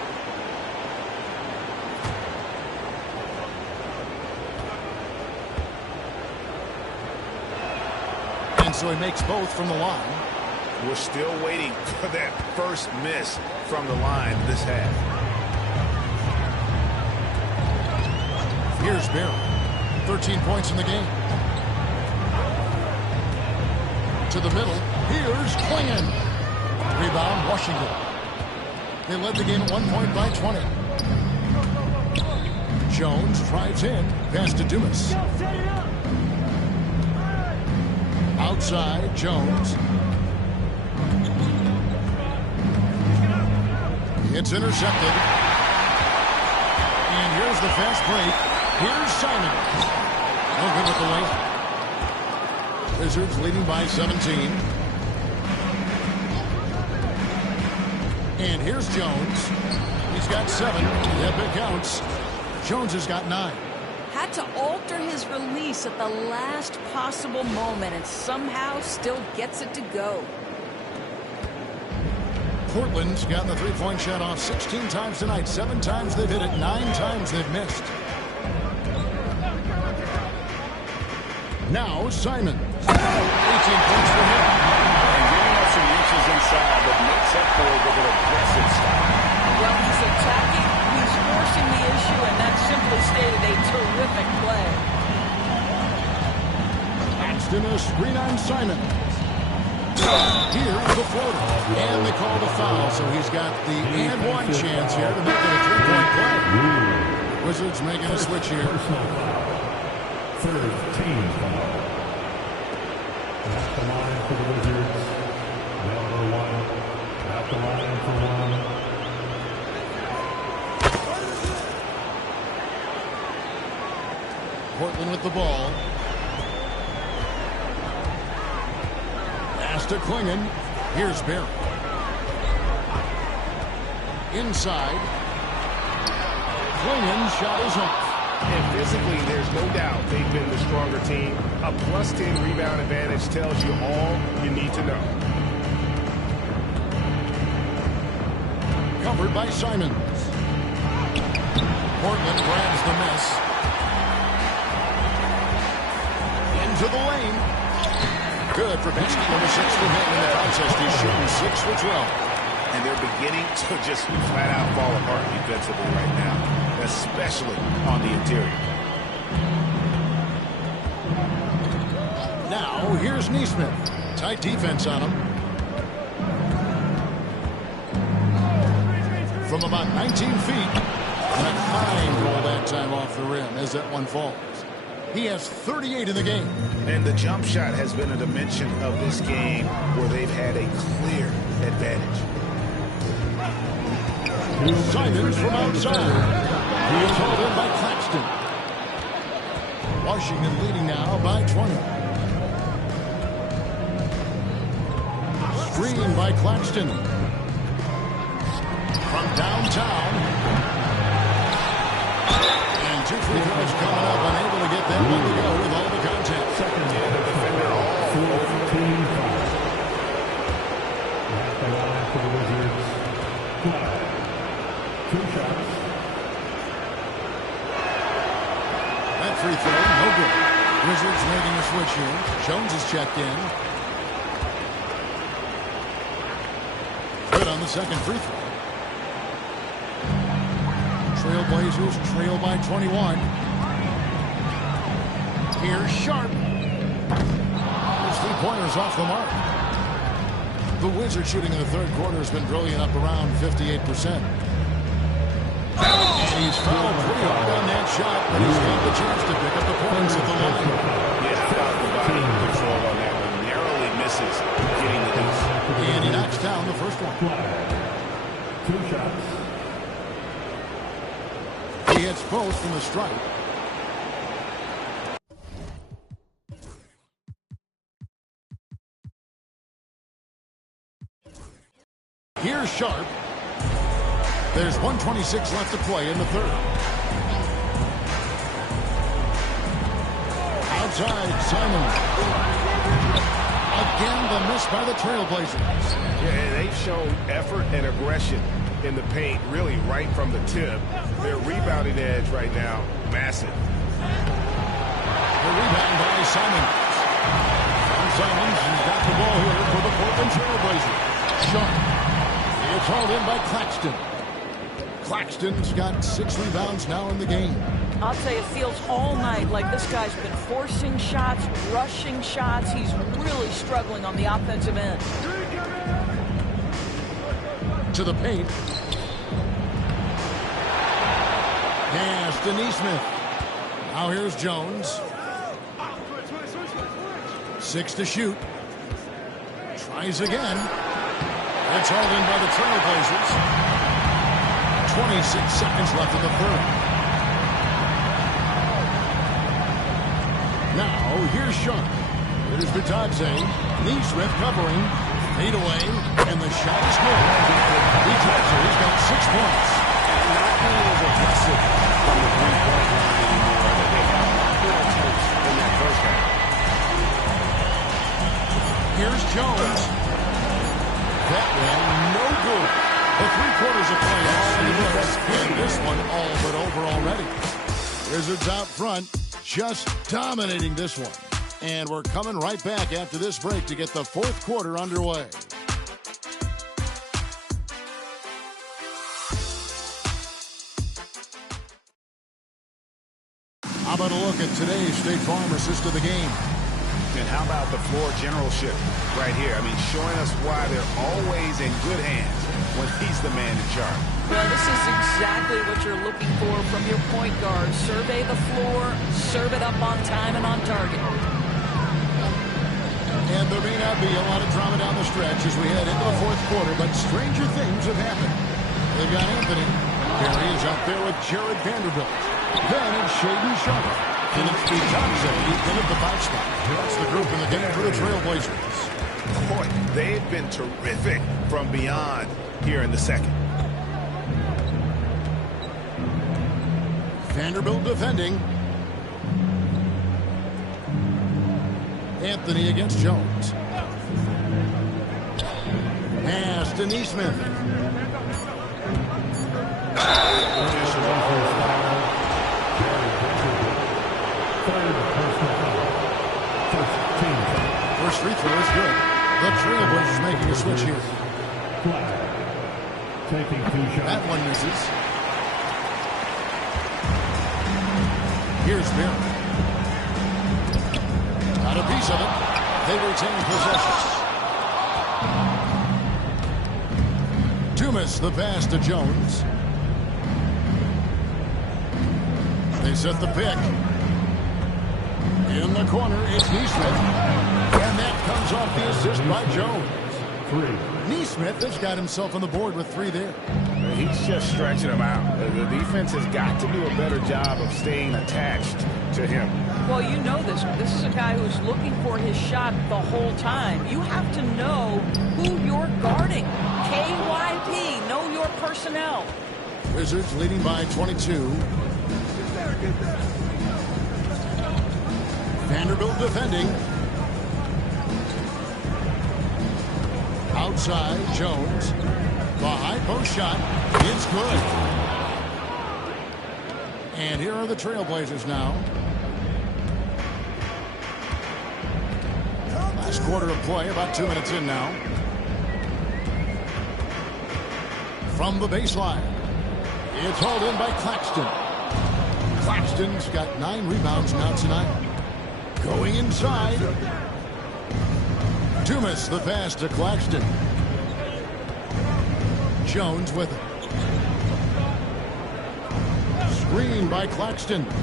And so he makes both from the line. We're still waiting for that first miss from the line this half. Here's Barry. 13 points in the game. To the middle. Here's Klingon. Rebound, Washington. They led the game at 1 point by 20. Jones drives in. Pass to Dumas. Outside, Jones. It's intercepted. And here's the fast break. Here's Simon. No good with the lane. Wizards leading by 17. And here's Jones. He's got 7. The epic counts. Jones has got 9. Had to alter his release at the last possible moment and somehow still gets it to go. Portland's gotten the three-point shot off 16 times tonight. 7 times they've hit it. 9 times they've missed. Now Simon. 18 points for him. And giving us some reaches inside, but makes up for it with an aggressive style. Well, he's attacking, he's forcing the issue, and that's simply stated a terrific play. Paxton a screen on Simon. Here's the floater. And they call the foul, so he's got the and one chance here to make it a 3-point play. Wizards making a switch here. Third team foul. At the line for the Wizards. Number 1. At the line for 1. Portland with the ball. Pass to Klingon. Here's Barry. Inside. Klingon shot is off. And physically, there's no doubt they've been the stronger team. A plus 10 rebound advantage tells you all you need to know. Covered by Simons. Portland grabs the miss. into the lane. Good for basket number 6 for him in the contest. He's shooting 6 for 12. And they're beginning to just flat out fall apart defensively right now, especially on the interior. Now, here's Neesmith. Tight defense on him. From about 19 feet. And a fine roll that time off the rim as that one falls. He has 38 in the game. And the jump shot has been a dimension of this game where they've had a clear advantage. Simons from outside. He is hauled in by Claxton. Washington leading now by 20. Screen by Claxton. From downtown. And 2 free throws coming up. Unable to get them one to go with all the contact. Second, the defender all 14 fouls. At the line for the Wizards. 2 shots. That free throw, no good. Wizards making a switch here. Jones is checked in. Good on the second free throw. Trailblazers trail by 21. Here's Sharp. There's 3-pointers off the mark. The Wizards shooting in the third quarter has been brilliant, up around 58%. And he's fouled pretty hard on that shot, but he's got the chance to pick up the points at the line. Yeah, how about the body control on that one? Narrowly misses getting the deuce. And he knocks down the first one. 2 shots. He hits both from the stripe. Here's Sharp. There's 1:26 left to play in the third. Outside, Simon. Again, the miss by the Trailblazers. Yeah, they've shown effort and aggression in the paint, really right from the tip. Their rebounding edge right now, massive. The rebound by Simons. And Simons has got the ball here for the Portland Trailblazers. Sharp. It's hauled in by Claxton. Claxton's got 6 rebounds now in the game. I'll tell you, it feels all night like this guy's been forcing shots, rushing shots. He's really struggling on the offensive end. To the paint. Pass to Neesmith. Now here's Jones. 6 to shoot. Tries again. That's hauled in by the Trailblazers. 26 seconds left in the third. Now, here's Sharp. Here's Vitadze. Neesmith covering. Fade away. And the shot is good. Vitadze's got 6 points. And not being as aggressive from the three-point line anymore. They have more attempts in that first half. Here's Jones. That one, no good. The 3 quarters of play all in the books, and this one all but over already. Wizards out front, just dominating this one. And we're coming right back after this break to get the 4th quarter underway. How about a look at today's State Farm assist of the game? And how about the floor generalship right here? I mean, showing us why they're always in good hands when he's the man in charge. Well, this is exactly what you're looking for from your point guard. Survey the floor, serve it up on time and on target. And there may not be a lot of drama down the stretch as we head into the 4th quarter, but stranger things have happened. They've got Anthony. Barry is out there with Jared Vanderbilt. Then it's Shaden Sharp. And it's Vitadze in at the 5 spot. That's the group in the game for the Trailblazers. Boy, they've been terrific from beyond here in the second. Vanderbilt defending. Anthony against Jones. Pass to Neesmith. first free throw is good. The Trailblazers making a switch here. Taking 2 shots. That one misses. Here's Barry. Got a piece of it. They retain possession. Dumas the pass to Jones. They set the pick. In the corner, it's Neesmith. And that comes off the assist by Jones. 3. Neesmith has got himself on the board with 3 there. He's just stretching them out. The defense has got to do a better job of staying attached to him. Well, you know this. This is a guy who's looking for his shot the whole time. You have to know who you're guarding. KYP, know your personnel. Wizards leading by 22. Vanderbilt defending. Outside, Jones. The high post shot. It's good. And here are the Trailblazers now. Last quarter of play, about 2 minutes in now. From the baseline. It's hauled in by Claxton. Claxton's got 9 rebounds now tonight. Going inside. Dumas the pass to Claxton. Jones with it. Screen by Claxton. Fouled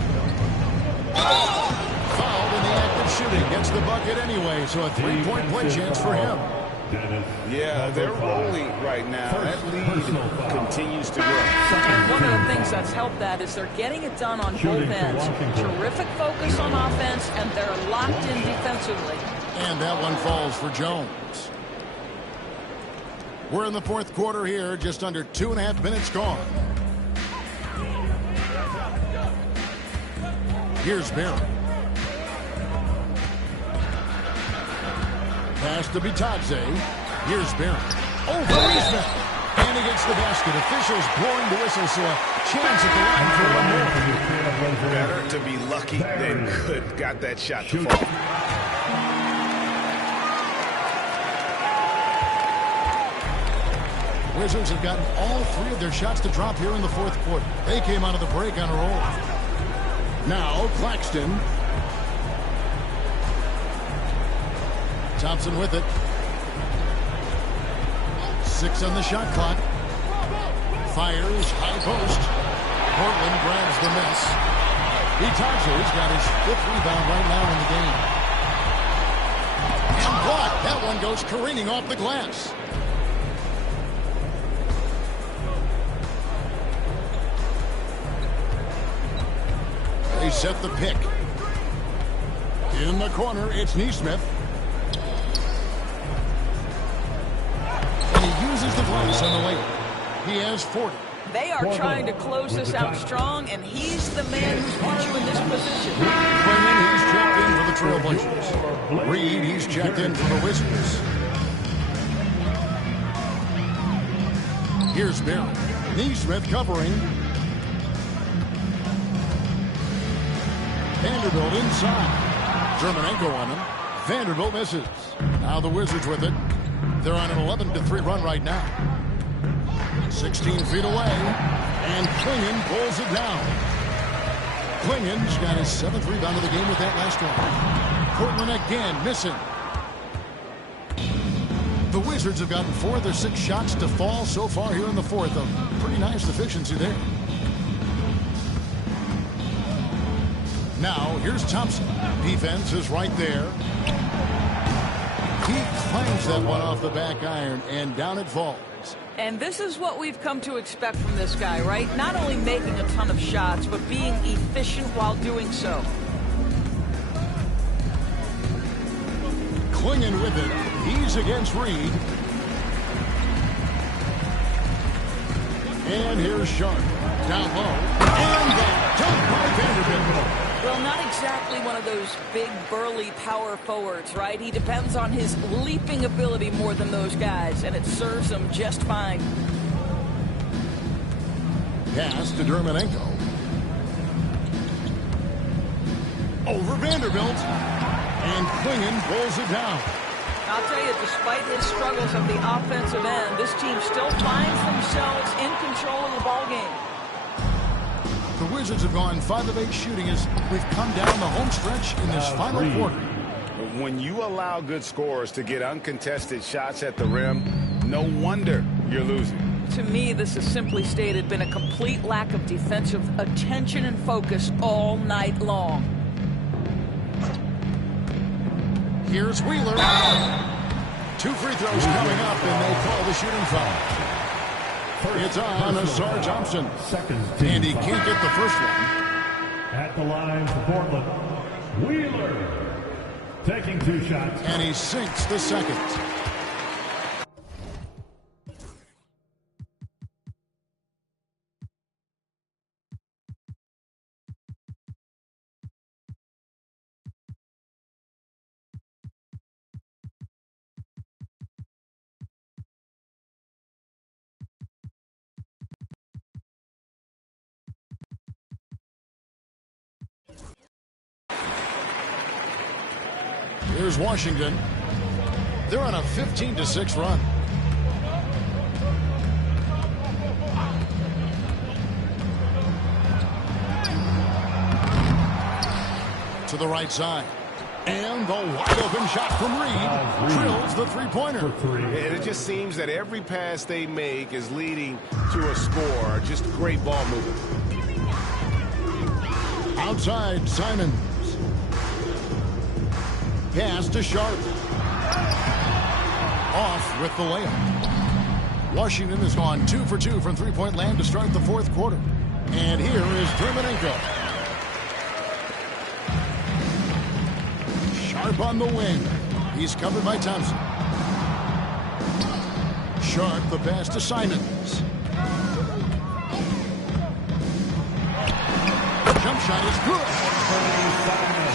in the act of shooting. Gets the bucket anyway, so a 3-point play chance for him. Yeah, they're rolling right now. That lead continues to grow. And one of the things that's helped that is they're getting it done on both ends. Terrific focus on offense, and they're locked in defensively. And that one falls for Jones. We're in the 4th quarter here, just under 2.5 minutes gone. Here's Barry. Pass to Bitadze. Here's Barry. Over Neesmith. And against the basket. Officials blowing the whistle, so a chance at the line for one more. Better to be lucky than good. Got that shot to fall. Wizards have gotten all 3 of their shots to drop here in the 4th quarter. They came out of the break on a roll. Now Claxton. Thompson with it. 6 on the shot clock. Fires, high post. Portland grabs the miss. Bitadze's got his 5th rebound right now in the game. And blocked. That one goes careening off the glass. They set the pick. In the corner, it's Neesmith. And he uses the glass on the layup. He has 40. They are trying to close this out strong, and he's the man who's put you in this position. Clingan, he's checked in for the Trailblazers. Reed, he's checked in for the Wizards. Here's Barry. Neesmith covering. Vanderbilt inside. Germanenko on him. Vanderbilt misses. Now the Wizards with it. They're on an 11-3 run right now. 16 feet away. And Clingan pulls it down. Clingan's got his 7th rebound of the game with that last one. Portland again missing. The Wizards have gotten 4 of their 6 shots to fall so far here in the 4th. A pretty nice efficiency there. Now, here's Thompson. Defense is right there. He claims that one off the back iron, and down it falls. And this is what we've come to expect from this guy, right? Not only making a ton of shots, but being efficient while doing so. Clingan with it. He's against Reed. And here's Sharp. Down low. And the dunk by Vanderbilt. Well, not exactly one of those big, burly power forwards, right? He depends on his leaping ability more than those guys, and it serves him just fine. Pass to Germanenko. Over Vanderbilt. And Klingon pulls it down. I'll tell you, despite his struggles at the offensive end, this team still finds themselves in control of the ballgame. The Wizards have gone 5 of 8 shooting as we've come down the home stretch in this final quarter. When you allow good scorers to get uncontested shots at the rim, no wonder you're losing. To me, this has simply stated been a complete lack of defensive attention and focus all night long. Here's Wheeler. 2 free throws coming up, and they call the shooting foul. It's on Asar Thompson. And he can't get the first one. At the line for Portland, Wheeler taking 2 shots. And he sinks the second. Here's Washington. They're on a 15-6 run. To the right side. And the wide open shot from Reed drills the three-pointer. And it just seems that every pass they make is leading to a score. Just great ball movement. Outside, Simons. Pass to Sharp. Off with the layup. Washington has gone 2 for 2 from three-point land to start the fourth quarter. And here is Dermonenko. Sharp on the wing. He's covered by Thompson. Sharp the pass to Simons. The jump shot is good.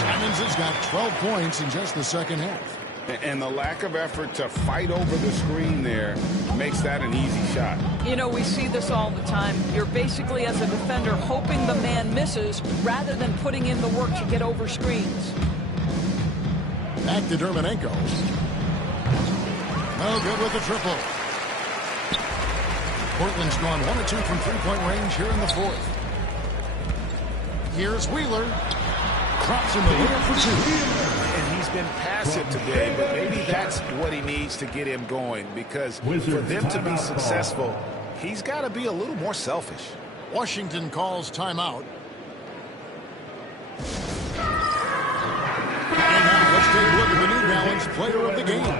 Simons has got 12 points in just the second half. And the lack of effort to fight over the screen there makes that an easy shot. You know, we see this all the time. You're basically, as a defender, hoping the man misses rather than putting in the work to get over screens. Back to Dermonenko. No good with the triple. Portland's gone 1 of 2 from three-point range here in the fourth. Here's Wheeler. Drops in the layup for 2. And he's been passive today, but maybe that's what he needs to get him going, because for them to be successful, he's got to be a little more selfish. Washington calls timeout. And now let's take a look at the New Balance player of the game.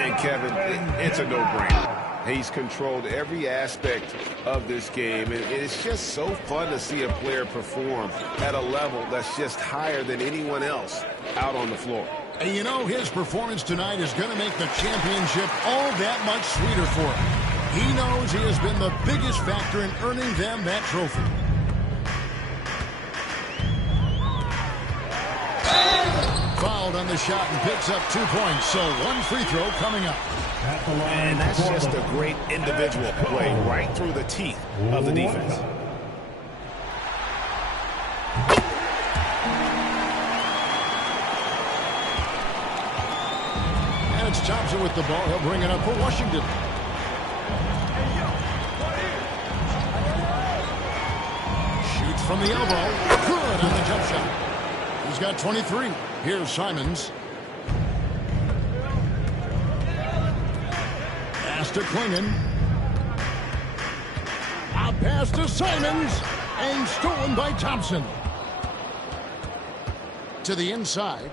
And Kevin, it's a no-brainer. He's controlled every aspect of this game, and it's just so fun to see a player perform at a level that's just higher than anyone else out on the floor. And you know, his performance tonight is going to make the championship all that much sweeter for him. He knows he has been the biggest factor in earning them that trophy. Fouled on the shot and picks up 2 points, so 1 free throw coming up. And that's just a great individual play right through the teeth of the defense. And it's Thompson with the ball. He'll bring it up for Washington. Shoots from the elbow. Good on the jump shot. He's got 23. Here's Simons. Pass to Klingon. A pass to Simons. And stolen by Thompson. To the inside.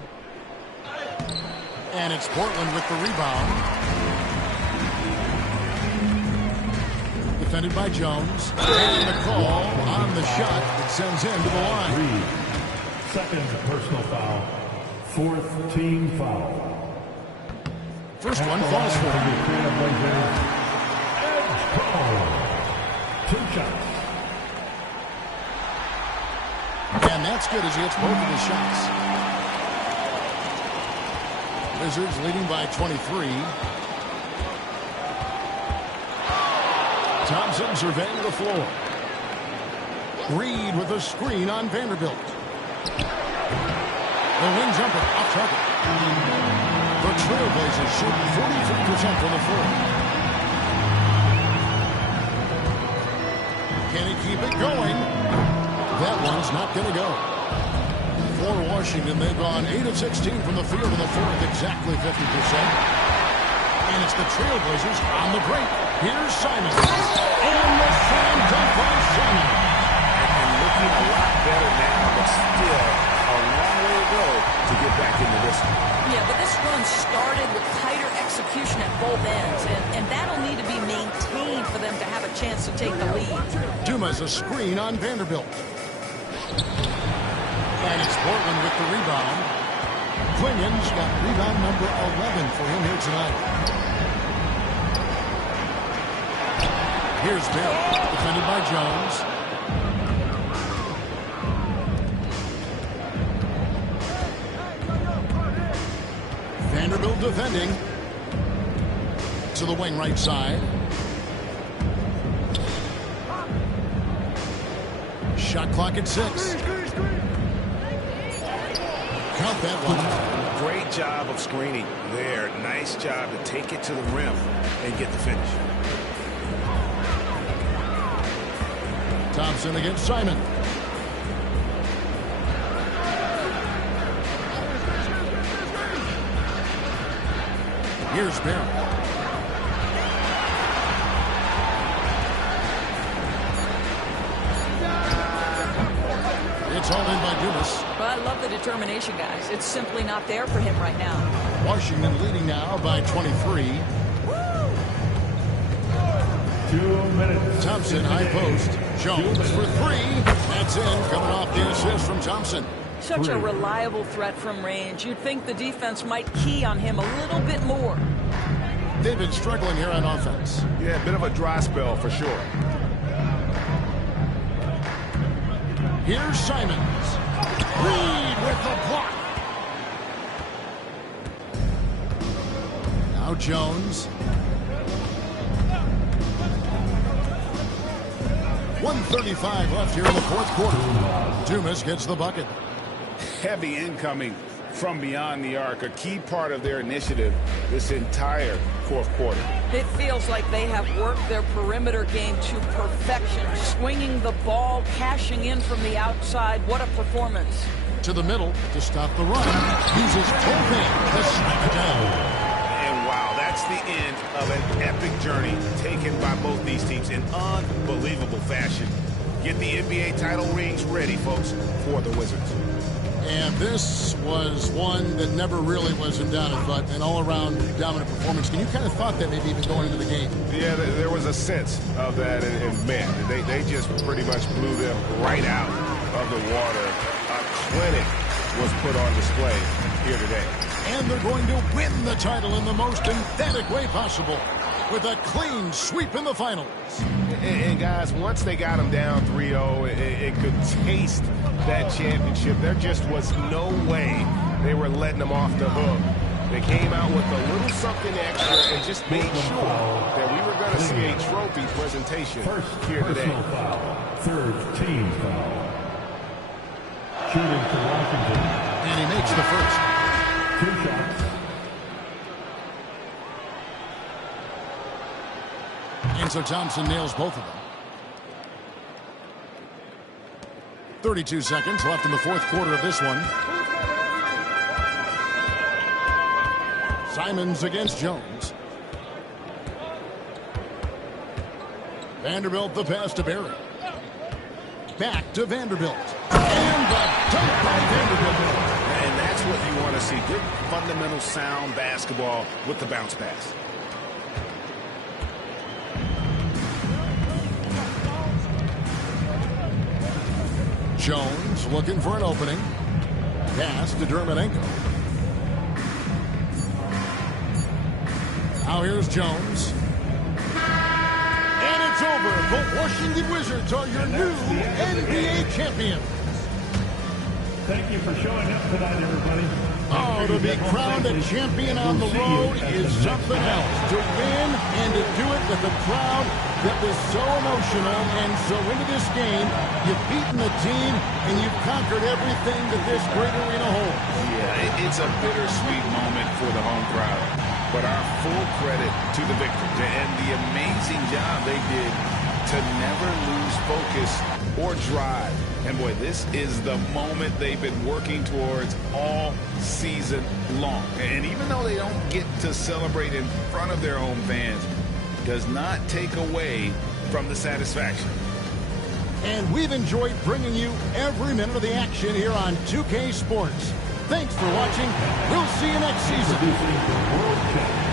And it's Portland with the rebound. Defended by Jones. And the call on the shot that sends him to the line. Second personal foul. 4th team foul. First one falls for him. Edge call. 2 shots. And that's good as he hits both of his shots. Wizards leading by 23. Thompson surveying the floor. Reed with a screen on Vanderbilt. The wing jumper off target. The Trailblazers shoot 43% from the floor. Can he keep it going? That one's not going to go. For Washington, they've gone 8 of 16 from the field in the fourth, exactly 50%. And it's the Trailblazers on the break. Here's Simon. And the slam dunk by Simon. And looking a lot better now, but still a long way to go to get back into this one. Yeah, but this run started with tighter execution at both ends, and that'll need to be maintained for them to have a chance to take the lead. Dumas a screen on Vanderbilt. And it's Portland with the rebound. Clingan's got rebound number 11 for him here tonight. Here's Bill, defended by Jones. Vanderbilt defending. To the wing right side. Shot clock at 6. Count that one. Great job of screening there. Nice job to take it to the rim and get the finish. Thompson against Simon. Here's Barrett. It's all in by Dumas. Well, I love the determination, guys. It's simply not there for him right now. Washington leading now by 23. 2 minutes. Thompson, high post. Jones for 3. That's in, coming off the assist from Thompson. Such a reliable threat from range. You'd think the defense might key on him a little bit more. They've been struggling here on offense. Yeah, a bit of a dry spell for sure. Here's Simons. Reed with the block. Now Jones. 1:35 left here in the fourth quarter. Dumas gets the bucket. Heavy incoming from beyond the arc, a key part of their initiative this entire fourth quarter. It feels like they have worked their perimeter game to perfection, swinging the ball, cashing in from the outside. What a performance. To the middle to stop the run. Uses Tolman to smack it down. And wow, that's the end of an epic journey taken by both these teams in unbelievable fashion. Get the NBA title rings ready, folks, for the Wizards. And this was one that never really was in doubt, but an all-around dominant performance. And you kind of thought that maybe even going into the game. Yeah, there was a sense of that, and man, they just pretty much blew them right out of the water. A clinic was put on display here today. And they're going to win the title in the most emphatic way possible with a clean sweep in the finals. And guys, once they got them down 3-0, it could taste that championship. There just was no way they were letting them off the hook. They came out with a little something extra and just made sure that we were going to see a trophy presentation here today. Foul. Third team foul. Shooting for Washington. And he makes the first. 2 shots. And so Thompson nails both of them. 32 seconds left in the fourth quarter of this one. Simons against Jones. Vanderbilt the pass to Barry. Back to Vanderbilt. And the dunk by Vanderbilt. And that's what you want to see. Good fundamental sound basketball with the bounce pass. Jones looking for an opening. Pass to Dermonenko. Now here's Jones. And it's over. The Washington Wizards are your new NBA champions. Thank you for showing up tonight, everybody. Oh, Oh, to be crowned a champion on the road is something else. To win and to do it with a crowd that was so emotional and so into this game. You've beaten the team and you've conquered everything that this great arena holds. Yeah, it's a bittersweet moment for the home crowd. But our full credit to the victors and the amazing job they did to never lose focus or drive. And boy, this is the moment they've been working towards all season long. And even though they don't get to celebrate in front of their home fans, does not take away from the satisfaction. And we've enjoyed bringing you every minute of the action here on 2K Sports. Thanks for watching. We'll see you next season.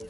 You